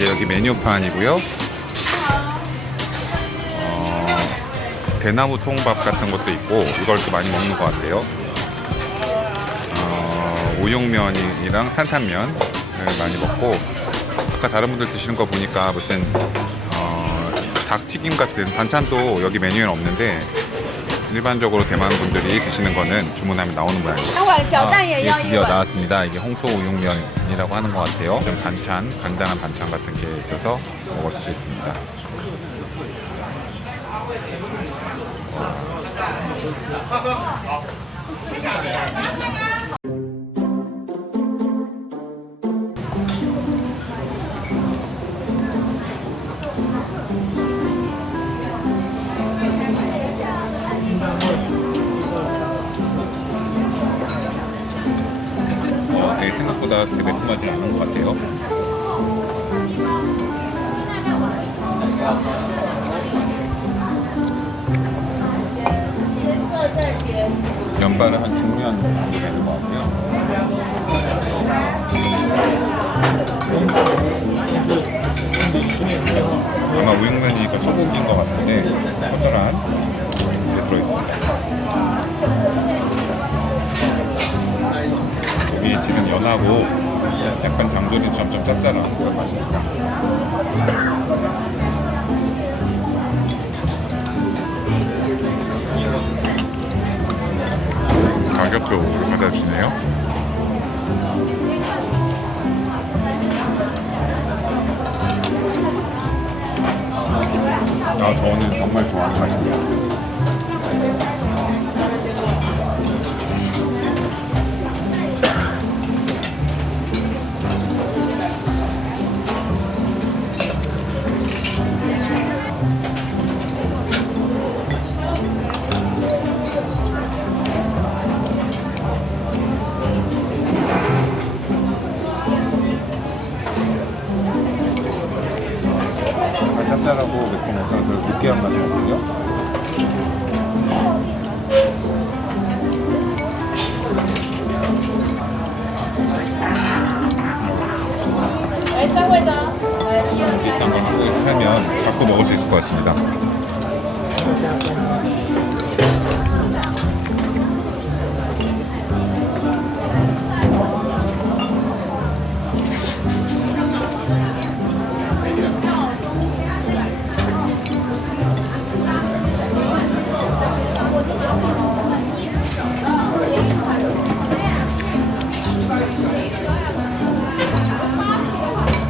예, 여기 메뉴판이고요. 어, 대나무 통밥 같은 것도 있고 이걸 또 많이 먹는 것 같아요. 어, 우육면이랑 탄탄면을 많이 먹고 아까 다른 분들 드시는 거 보니까 무슨 어, 닭 튀김 같은 반찬도 여기 메뉴에는 없는데 일반적으로 대만 분들이 드시는 거는 주문하면 나오는 모양이에요. 아, 아 드디어 나왔습니다. 이게 홍소 우육면이라고 하는 것 같아요. 좀 반찬, 간단한 반찬 같은 게 있어서 먹을 수 있습니다. 네, 생각보다 그렇게 매콤하지 않은 것 같아요. 면발은 한 중면 정도 되는 것 같고요. 아마 우육면이니까 소고기인 것 같은데 커다란 게 들어있습니다. 연하고 약간 장조림 점점 짭짤한 그런 맛입니다. 가격표 갖다 주네요. 아, 저는 정말 좋아하는 맛입니다. 그 느끼한 맛이 나거든요. 일단 건 한국에서 살면 자꾸 먹을 수 있을 것 같습니다.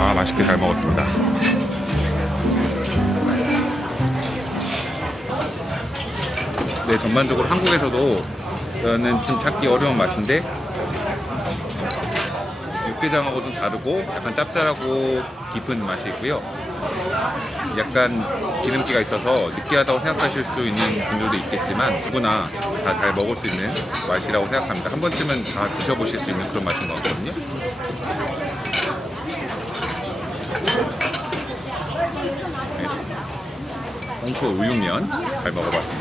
아 맛있게 잘 먹었습니다. 네 전반적으로 한국에서도 는좀 찾기 어려운 맛인데 육개장하고 좀 다르고 약간 짭짤하고 깊은 맛이 있고요. 약간 기름기가 있어서 느끼하다고 생각하실 수 있는 분들도 있겠지만 누구나 다 잘 먹을 수 있는 맛이라고 생각합니다. 한 번쯤은 다 드셔보실 수 있는 그런 맛인 것 같거든요. 네. 홍소 우육면 잘 먹어봤습니다.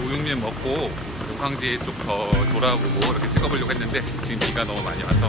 저 우육면 먹고 관광지 쪽 더 돌아보고 이렇게 찍어보려고 했는데 지금 비가 너무 많이 와서